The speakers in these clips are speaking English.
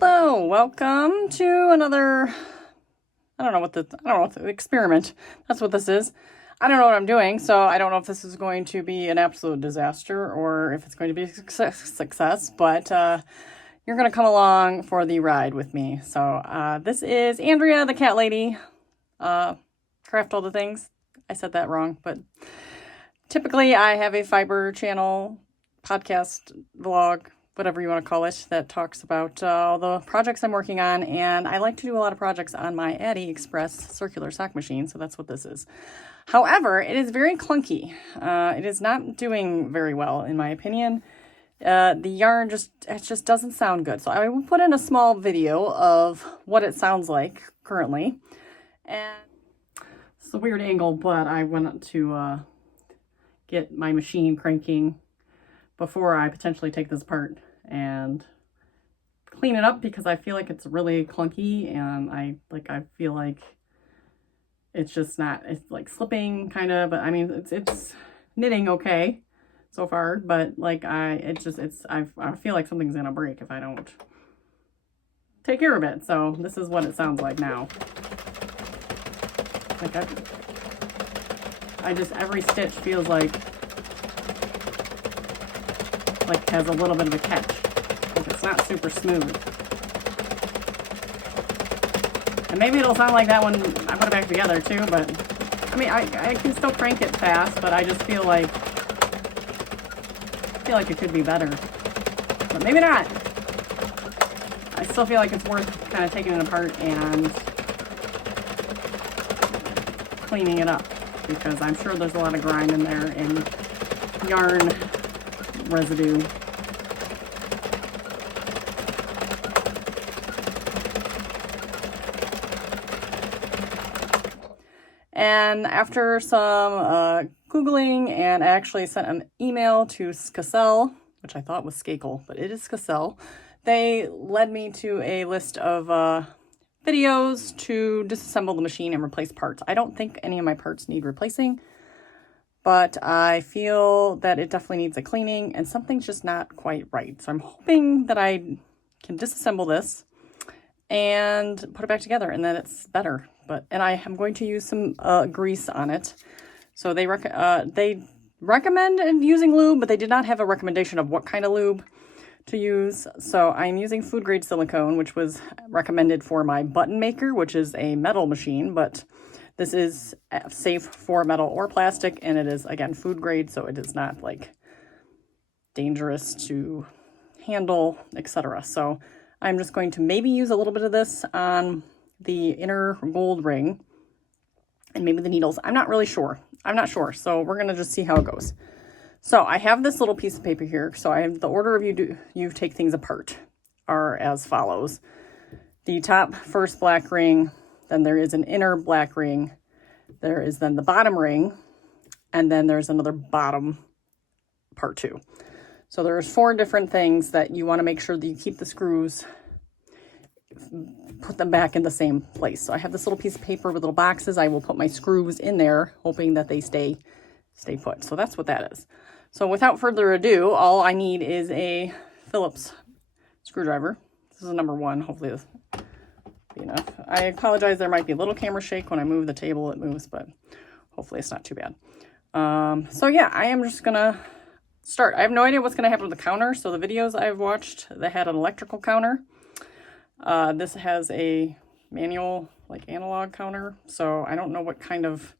Hello, welcome to another, I don't know what the experiment. That's what this is. I don't know what I'm doing, so I don't know if this is going to be an absolute disaster or if it's going to be a success, but you're going to come along for the ride with me. So this is Andrea, the cat lady. Craft all the things. I said that wrong, but typically I have a fiber channel, podcast, vlog, whatever you want to call it, that talks about all the projects I'm working on, and I like to do a lot of projects on my Addi Express circular sock machine, so that's what this is. However, it is very clunky. It is not doing very well, in my opinion. The yarn just doesn't sound good, so I will put in a small video of what it sounds like currently. And it's a weird angle, but I wanted to get my machine cranking before I potentially take this apart and clean it up, because I feel like it's really clunky, and I feel like it's just not, it's like slipping kind of, but I mean it's knitting okay so far, but like I feel like something's gonna break if I don't take care of it. So this is what it sounds like now. Like every stitch feels like has a little bit of a catch. Like it's not super smooth. And maybe it'll sound like that when I put it back together too, but I mean I can still crank it fast, but I just feel like it could be better. But maybe not. I still feel like it's worth kind of taking it apart and cleaning it up, because I'm sure there's a lot of grime in there and yarn residue. And after some Googling, and I actually sent an email to Skassel, which I thought was Skakel, but it is Skassel. They led me to a list of videos to disassemble the machine and replace parts. I don't think any of my parts need replacing, but I feel that it definitely needs a cleaning, and something's just not quite right. So I'm hoping that I can disassemble this and put it back together, and then it's better. And I am going to use some grease on it. So they recommend using lube, but they did not have a recommendation of what kind of lube to use. So I'm using food grade silicone, which was recommended for my button maker, which is a metal machine, but this is safe for metal or plastic, and it is, again, food grade, so it is not like dangerous to handle, etc. So I'm just going to maybe use a little bit of this on the inner gold ring and maybe the needles. I'm not really sure. I'm not sure. So we're going to just see how it goes. So I have this little piece of paper here. So I have the order of you take things apart are as follows. The top first black ring, then there is an inner black ring. There is then the bottom ring, and then there's another bottom part too. So there's 4 different things that you want to make sure that you keep the screws, put them back in the same place. So I have this little piece of paper with little boxes. I will put my screws in there, hoping that they stay put. So that's what that is. So without further ado, all I need is a Phillips screwdriver. This is a number 1. Hopefully this will be enough. I apologize, there might be a little camera shake when I move the table. It moves, but hopefully it's not too bad. So yeah, I am just gonna start. I have no idea what's gonna happen with the counter. So the videos I've watched that had an electrical counter, this has a manual, like analog counter, so I don't know what kind of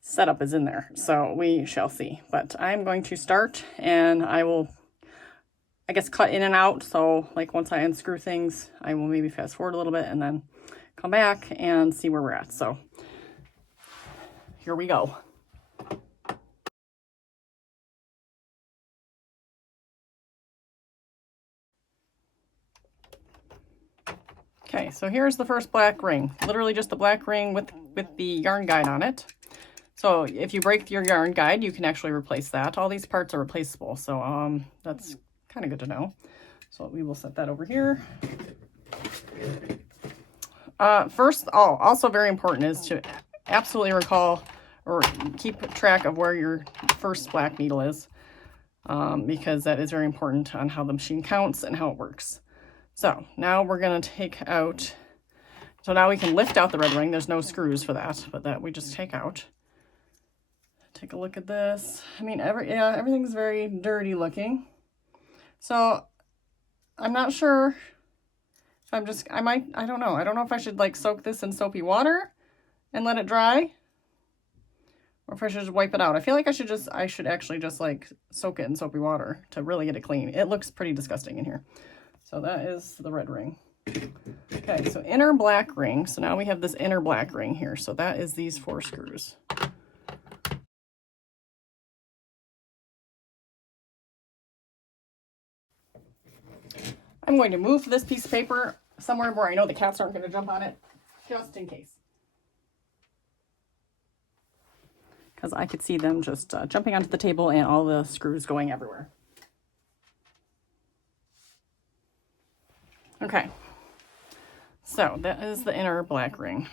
setup is in there, so we shall see. But I'm going to start, and I will, I guess, cut in and out. So like once I unscrew things, I will maybe fast forward a little bit and then come back and see where we're at. So here we go. Okay, so here's the first black ring. Literally just the black ring with the yarn guide on it. So if you break your yarn guide, you can actually replace that. All these parts are replaceable, so that's kind of good to know. So we will set that over here. First, also very important is to absolutely recall or keep track of where your first black needle is, because that is very important on how the machine counts and how it works. So now we're going to take out, so now we can lift out the red ring. There's no screws for that, but that we just take out. Take a look at this. I mean, everything's very dirty looking. So I'm not sure if I don't know. I don't know if I should like soak this in soapy water and let it dry, or if I should just wipe it out. I feel like I should actually just like soak it in soapy water to really get it clean. It looks pretty disgusting in here. So that is the red ring. Okay, so inner black ring. So now we have this inner black ring here. So that is these 4 screws. I'm going to move this piece of paper somewhere where I know the cats aren't going to jump on it, just in case. Because I could see them just jumping onto the table and all the screws going everywhere. Okay, so that is the inner black ring.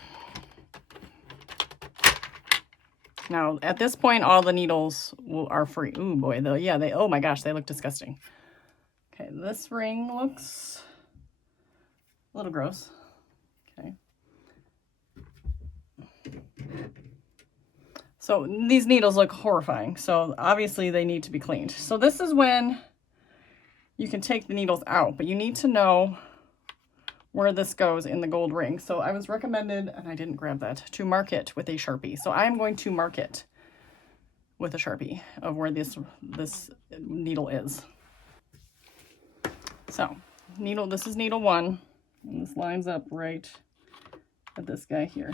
Now, at this point, all the needles are free. Ooh, boy, oh my gosh, they look disgusting. Okay, this ring looks a little gross. Okay. So these needles look horrifying. So obviously they need to be cleaned. So this is when you can take the needles out, but you need to know where this goes in the gold ring. So I was recommended, and I didn't grab that, to mark it with a Sharpie. So I am going to mark it with a Sharpie of where this needle is. So this is needle 1, and this lines up right at this guy here.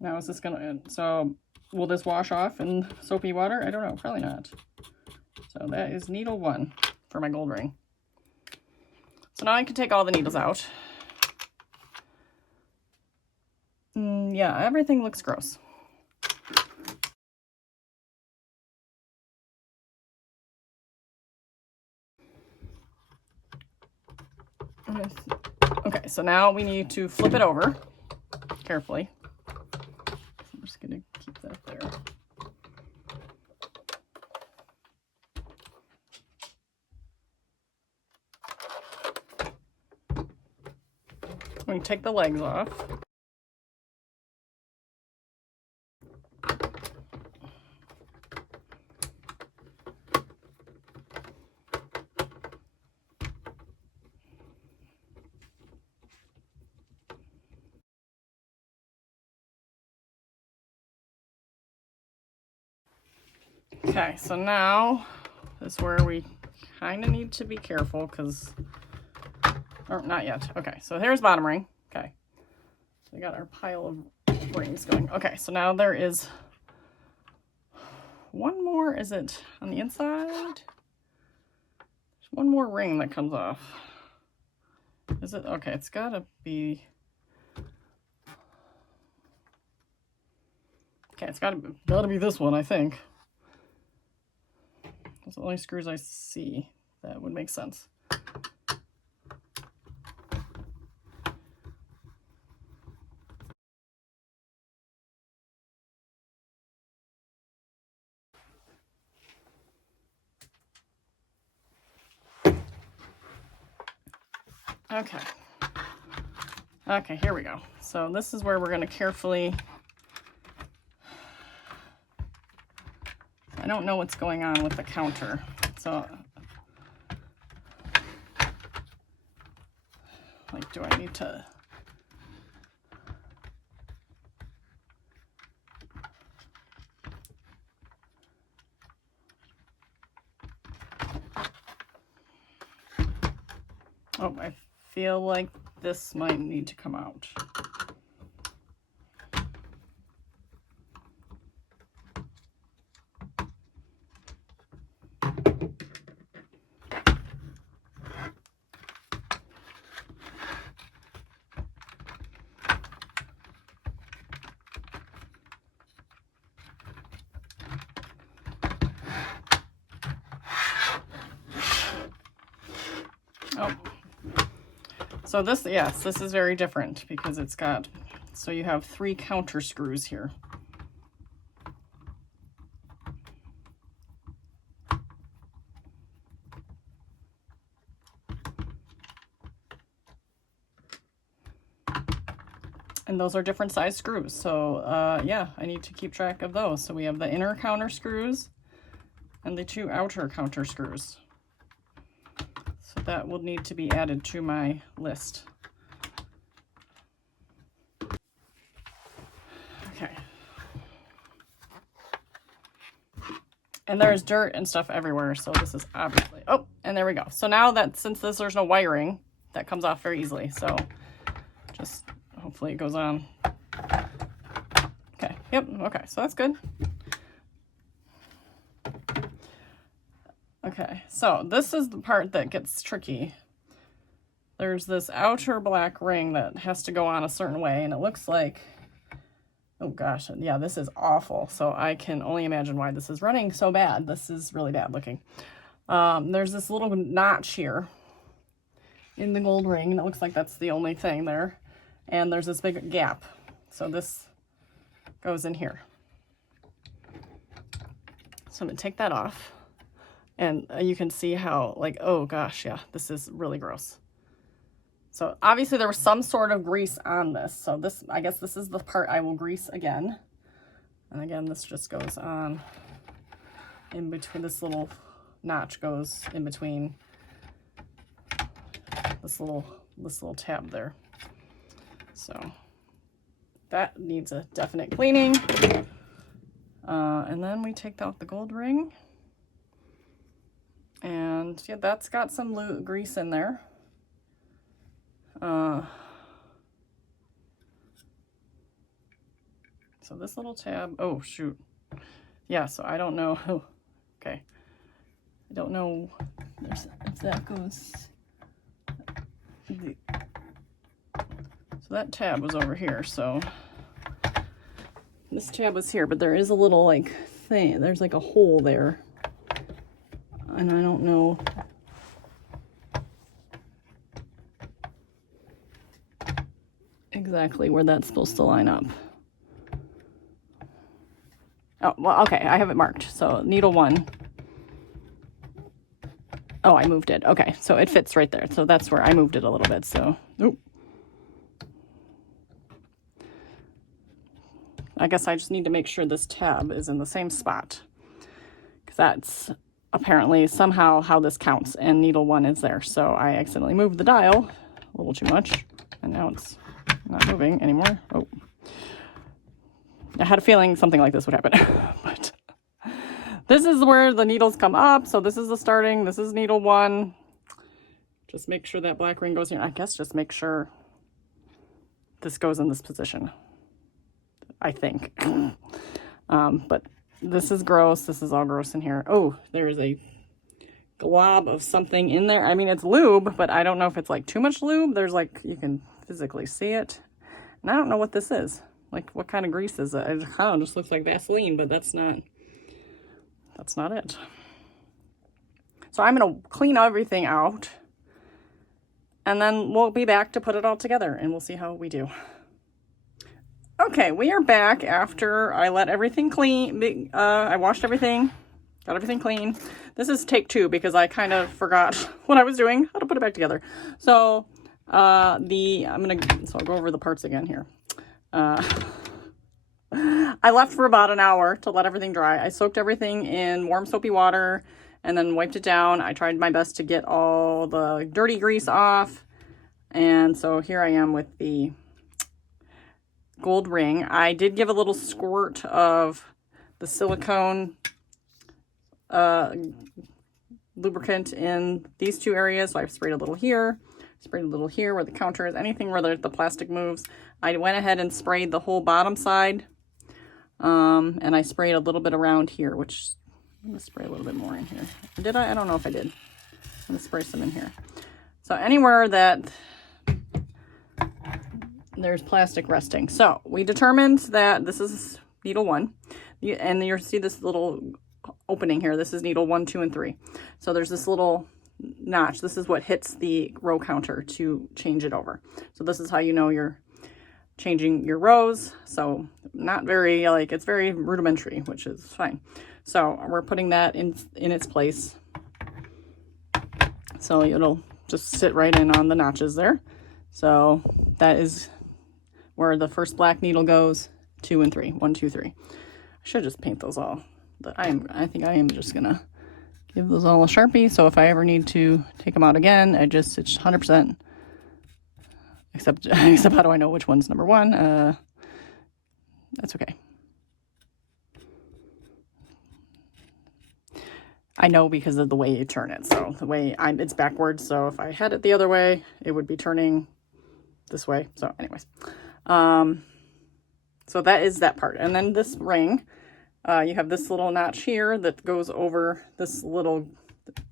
Now is this gonna, so will this wash off in soapy water? I don't know, probably not. So that is needle 1 for my gold ring. So now I can take all the needles out. Yeah, everything looks gross. Okay, so now we need to flip it over carefully. I'm just gonna keep that there. I'm going to take the legs off. Okay, so now this is where we kind of need to be careful because, or not yet. Okay, so here's bottom ring. Okay, so we got our pile of rings going. Okay, so now there is one more. Is it on the inside? There's one more ring that comes off. Is it? Okay, it's gotta be. Okay, it's gotta be this one, I think. Those are the only screws I see. That would make sense. Okay. Okay, here we go. So this is where we're going to carefully... I don't know what's going on with the counter. So, like, do I need to... Oh, I feel like this might need to come out. Oh. So this, yes, this is very different because it's got, so you have 3 counter screws here. And those are different size screws. So yeah, I need to keep track of those. So we have the inner counter screws and the 2 outer counter screws. So that will need to be added to my list. Okay. And there's dirt and stuff everywhere, so this is obviously, oh, and there we go. So now that, since there's no wiring, that comes off very easily. So just, hopefully it goes on. Okay, yep, okay, so that's good. Okay, so this is the part that gets tricky. There's this outer black ring that has to go on a certain way, and it looks like, oh gosh, yeah, this is awful. So I can only imagine why this is running so bad. This is really bad looking. There's this little notch here in the gold ring, and it looks like that's the only thing there. And there's this big gap. So this goes in here. So I'm gonna take that off. And you can see how, like, oh gosh, yeah, this is really gross. So obviously there was some sort of grease on this. So this, I guess this is the part I will grease again. And again, this just goes on in between, this little notch goes in between this little tab there. So that needs a definite cleaning. And then we take out the gold ring. And yeah, that's got some grease in there. So this little tab, oh shoot. Yeah, so I don't know. Oh, okay. I don't know if that goes. So that tab was over here, so this tab was here, but there is a little like thing, there's like a hole there. And I don't know. Exactly where that's supposed to line up. Oh, well, okay, I have it marked. So needle 1. Oh, I moved it. Okay, so it fits right there. So that's where I moved it a little bit. So, oop. I guess I just need to make sure this tab is in the same spot, because that's apparently somehow how this counts, and needle 1 is there. So I accidentally moved the dial a little too much, and now it's not moving anymore. Oh, I had a feeling something like this would happen. But this is where the needles come up. So this is the starting, this is needle 1. Just make sure that black ring goes here. I guess just make sure this goes in this position, I think. But this is gross. This is all gross in here. Oh, there is a glob of something in there. I mean, it's lube, but I don't know if it's like too much lube. There's like, you can physically see it. And I don't know what this is. Like, what kind of grease is it? It kind of just looks like Vaseline, but that's not it. So I'm going to clean everything out, and then we'll be back to put it all together, and we'll see how we do. Okay, we are back after I let everything clean. I washed everything, got everything clean. This is take 2 because I kind of forgot what I was doing, how to put it back together. So I'll go over the parts again here. I left for about an hour to let everything dry. I soaked everything in warm soapy water and then wiped it down. I tried my best to get all the dirty grease off. And so here I am with the gold ring. I did give a little squirt of the silicone lubricant in these 2 areas. So I've sprayed a little here, sprayed a little here where the counter is, anything where the plastic moves. I went ahead and sprayed the whole bottom side, and I sprayed a little bit around here, which I'm going to spray a little bit more in here. Did I? I don't know if I did. I'm going to spray some in here. So anywhere that there's plastic resting. So we determined that this is needle 1, and you see this little opening here. This is needle 1, 2, and 3. So there's this little notch. This is what hits the row counter to change it over. So this is how you know you're changing your rows. So not very, like, it's very rudimentary, which is fine. So we're putting that in its place. So it'll just sit right in on the notches there. So that is where the first black needle goes, 2 and 3, 1, 2, 3. I should just paint those all, but I think I am just gonna give those all a Sharpie, so if I ever need to take them out again, it's 100%, except how do I know which one's number 1? That's okay. I know because of the way you turn it, so the way it's backwards, so if I had it the other way, it would be turning this way. So anyways, so that is that part. And then this ring, you have this little notch here that goes over this little,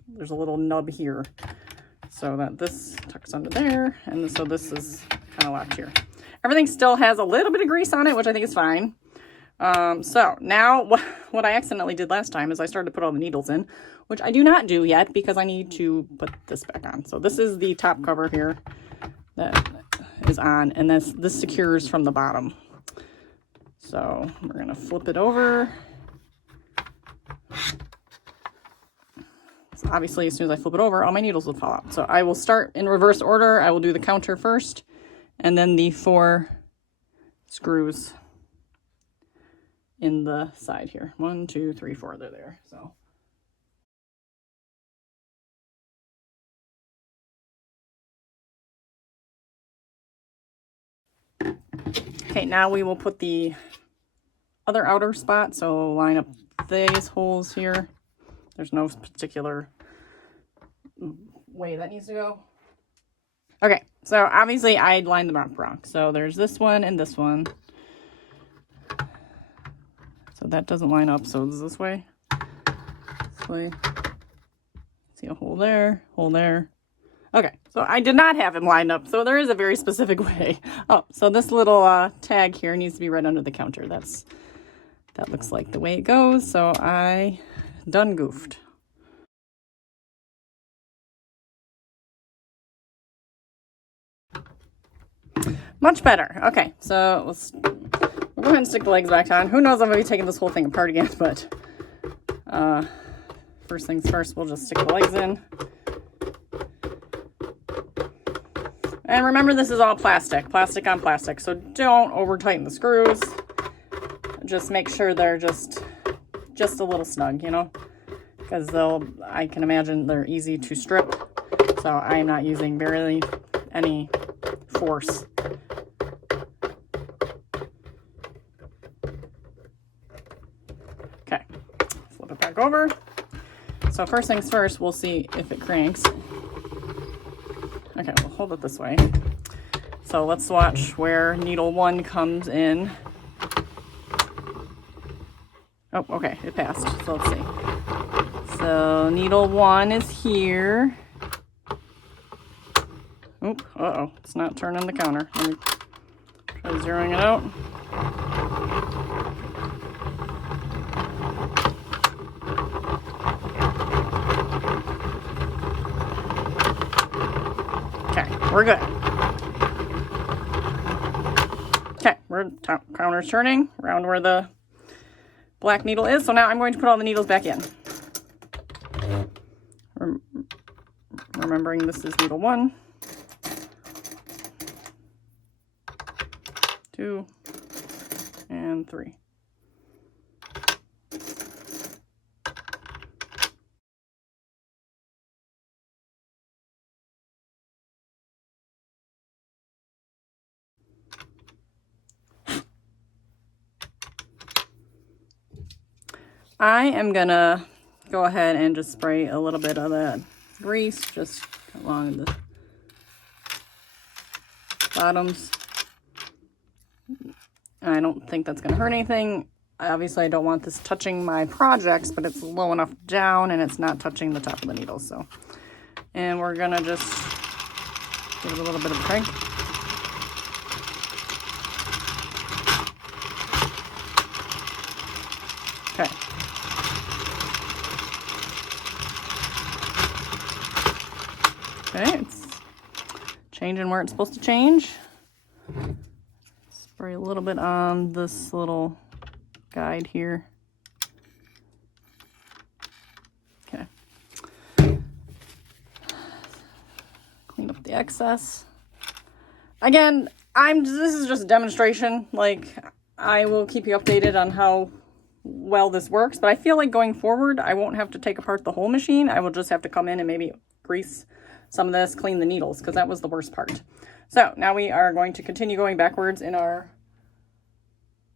there's a little nub here, so that this tucks under there, and so this is kind of locked here. Everything still has a little bit of grease on it, which I think is fine. So now what I accidentally did last time is I started to put all the needles in, which I do not do yet because I need to put this back on. So this is the top cover here that is on, and this secures from the bottom. So we're going to flip it over. So obviously as soon as I flip it over, all my needles will fall out. So I will start in reverse order. I will do the counter first, and then the 4 screws in the side here. 1, 2, 3, 4, they're there. So okay, now we will put the other outer spot. So line up these holes here. There's no particular way that needs to go. Okay, so obviously I lined them up wrong. So there's this one and this one. So that doesn't line up, so it's this way. This way. See a hole there, hole there. Okay, so I did not have him lined up, so there is a very specific way. Oh, so this little tag here needs to be right under the counter. That looks like the way it goes, so I done goofed. Much better. Okay, so we'll go ahead and stick the legs back on. Who knows, I'm going to be taking this whole thing apart again, but first things first, we'll just stick the legs in. And remember, this is all plastic on plastic, so don't over tighten the screws. Just make sure they're just a little snug, you know, because I can imagine they're easy to strip, so I'm not using barely any force. Okay, flip it back over. So first things first, we'll see if it cranks. Okay, we'll hold it this way. So let's watch where needle 1 comes in. Oh, okay, it passed. So let's see. So needle 1 is here. Oop, uh-oh, it's not turning the counter. Let me try zeroing it out. Okay, we're good. Okay, counter's turning around where the black needle is. So now I'm going to put all the needles back in. Remembering this is needle 1, 2, and 3. I am gonna go ahead and just spray a little bit of that grease just along the bottoms. I don't think that's gonna hurt anything. Obviously I don't want this touching my projects, but it's low enough down and it's not touching the top of the needle. So, and we're gonna just give it a little bit of a crank. Okay. Okay, it's changing where it's supposed to change. Spray a little bit on this little guide here. Okay. Clean up the excess. Again, this is just a demonstration. Like, I will keep you updated on how well this works, but I feel like going forward, I won't have to take apart the whole machine. I will just have to come in and maybe grease some of this, clean the needles, because that was the worst part. So now we are going to continue going backwards in our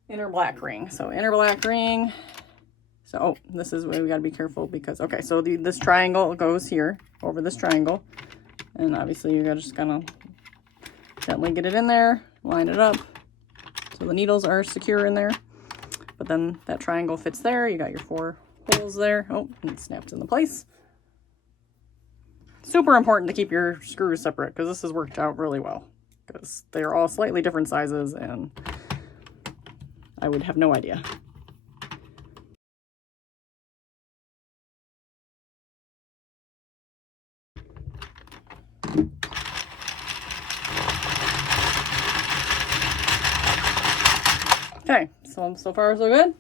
inner black ring. So inner black ring. So, oh, this is where we got to be careful because, okay, so this triangle goes here over this triangle. And obviously you're just gonna gently get it in there, line it up so the needles are secure in there. But then that triangle fits there. You got your 4 holes there. Oh, and it snaps into place. Super important to keep your screws separate because this has worked out really well because they're all slightly different sizes and I would have no idea. Okay, so far so good.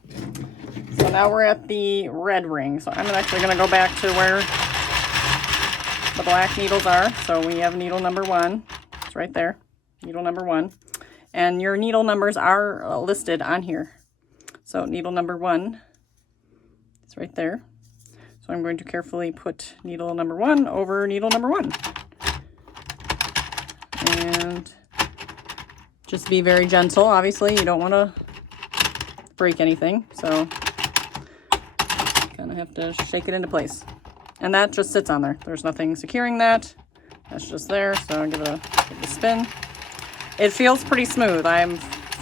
So now we're at the red ring. So I'm actually going to go back to where the black needles are. So we have needle number 1. It's right there. Needle number 1. And your needle numbers are listed on here. So needle number 1 is right there. So I'm going to carefully put needle number 1 over needle number 1. And just be very gentle. Obviously, you don't want to break anything. So kind of have to shake it into place. And that just sits on there. There's nothing securing that. That's just there. So I'll give it a spin. It feels pretty smooth. I'm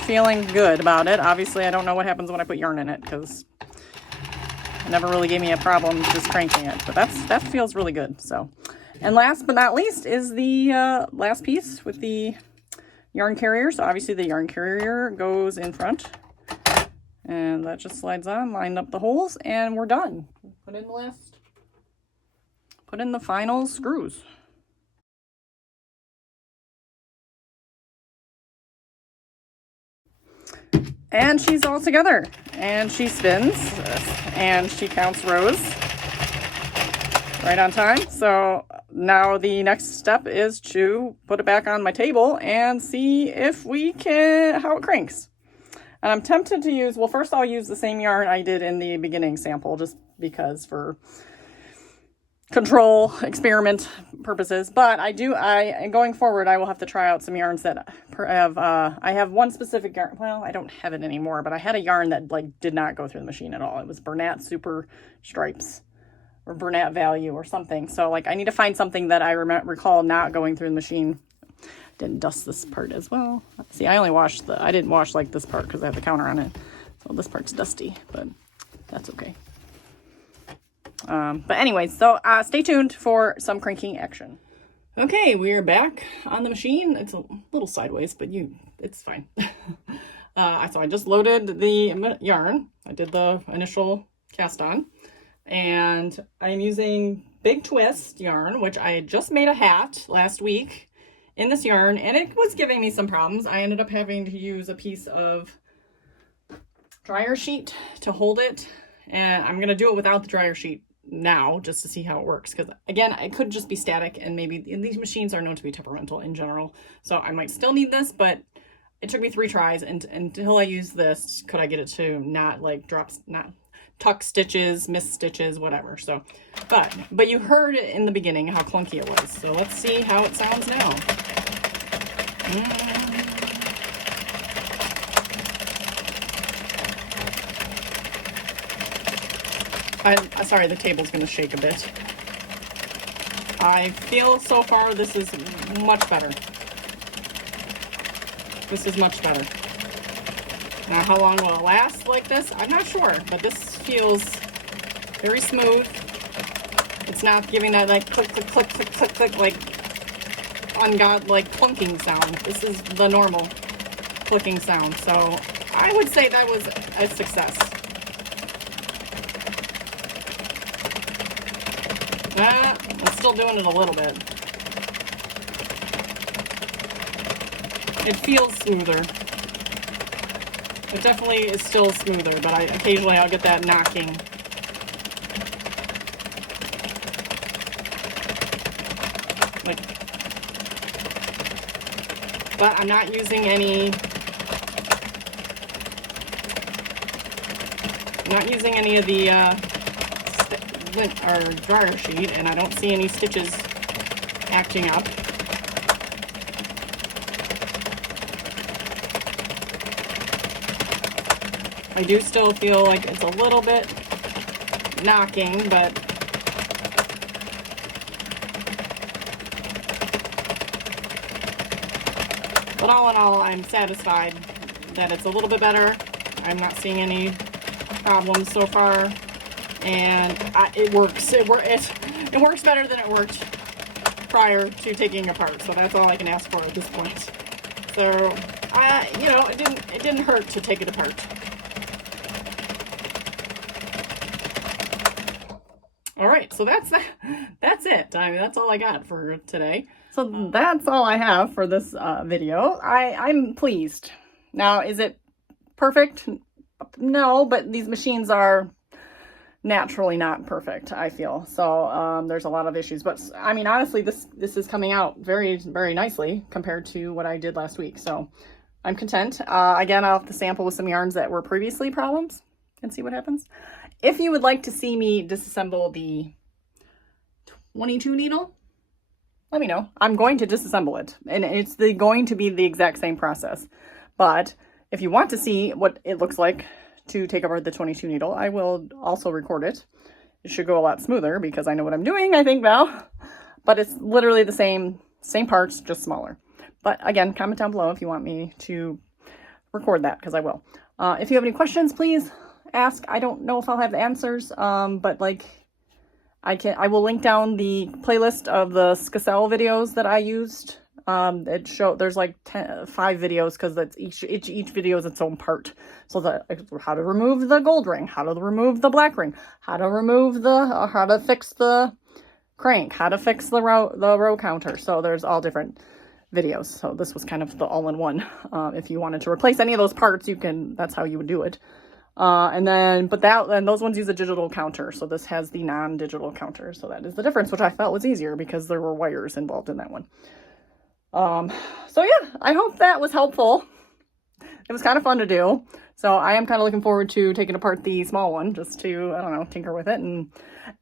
feeling good about it. Obviously, I don't know what happens when I put yarn in it because it never really gave me a problem just cranking it. But that feels really good. So, and last but not least is the last piece with the yarn carrier. So obviously the yarn carrier goes in front. And that just slides on, line up the holes, and we're done. Put in the final screws. And she's all together. And she spins, and she counts rows right on time. So now the next step is to put it back on my table and see if how it cranks. And I'm tempted to use, well, first I'll use the same yarn I did in the beginning sample, just because for control, experiment purposes. But going forward, I will have to try out some yarns that have, I have one specific yarn, well, I don't have it anymore, but I had a yarn that like did not go through the machine at all. It was Bernat Super Stripes or Bernat Value or something. So like I need to find something that I recall not going through the machine. Didn't dust this part as well. See, I didn't wash like this part because I have the counter on it. So this part's dusty, but that's okay. But anyway, so stay tuned for some cranking action. Okay, we're back on the machine. It's a little sideways, but it's fine. So I just loaded the yarn. I did the initial cast on. And I'm using Big Twist yarn, which I had just made a hat last week in this yarn, and it was giving me some problems. I ended up having to use a piece of dryer sheet to hold it, and I'm going to do it without the dryer sheet now just to see how it works, because again, it could just be static, and maybe these machines are known to be temperamental in general, so I might still need this, but it took me 3 tries, and until I use this, could I get it to not like not tuck stitches, miss stitches, whatever. So, but you heard it in the beginning how clunky it was. So let's see how it sounds now. I'm sorry, the table's going to shake a bit. I feel so far this is much better. This is much better. Now, how long will it last like this? I'm not sure, but this feels very smooth. It's not giving that like click, click, click, click, click, click, like like clunking sound. This is the normal clicking sound. So I would say that was a success. I'm still doing it a little bit. It feels smoother. It definitely is still smoother, but occasionally I'll get that knocking. Like but I'm not using any of the lint or dryer sheet, and I don't see any stitches acting up. I do still feel like it's a little bit knocking, but all in all, I'm satisfied that it's a little bit better. I'm not seeing any problems so far, and it works. It works better than it worked prior to taking apart. So that's all I can ask for at this point. So, you know, it didn't hurt to take it apart. All right, so that's it. I mean, that's all I got for today. So that's all I have for this video. I'm pleased. Now, is it perfect? No, but these machines are naturally not perfect, I feel. So there's a lot of issues. But I mean, honestly, this is coming out very, very nicely compared to what I did last week. So I'm content. Again, I'll have to sample with some yarns that were previously problems and see what happens. If you would like to see me disassemble the 22 needle, let me know. I'm going to disassemble it, and it's going to be the exact same process. But if you want to see what it looks like to take apart the 22 needle, I will also record it. It should go a lot smoother because I know what I'm doing, I think now. But it's literally the same parts, just smaller. But again, comment down below if you want me to record that, because I will. If you have any questions, please ask. I don't know if I'll have the answers, but like, I will link down the playlist of the Cassell videos that I used. There's like 5 videos, because that's each video is its own part. So how to remove the gold ring, how to remove the black ring, how to fix the crank, how to fix the row counter. So there's all different videos. So this was kind of the all-in-one. If you wanted to replace any of those parts, that's how you would do it. And those ones use a digital counter. So this has the non-digital counter. So that is the difference, which I felt was easier because there were wires involved in that one. So yeah, I hope that was helpful. It was kind of fun to do. So I am kind of looking forward to taking apart the small one, just to, I don't know, tinker with it. And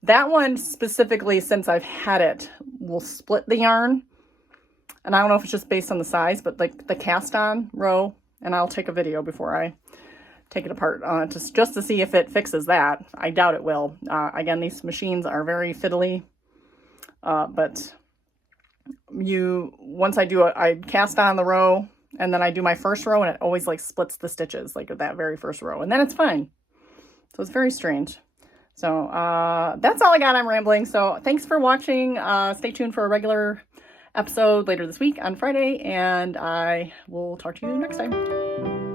that one specifically, since I've had it, will split the yarn. And I don't know if it's just based on the size, but like the cast on row, and I'll take a video before I take it apart, just to see if it fixes that. I doubt it will. Again, these machines are very fiddly, but once I cast on the row, and then I do my first row, and it always like splits the stitches, like that very first row, and then it's fine. So it's very strange. So that's all I got. I'm rambling. So thanks for watching. Stay tuned for a regular episode later this week on Friday, and I will talk to you next time.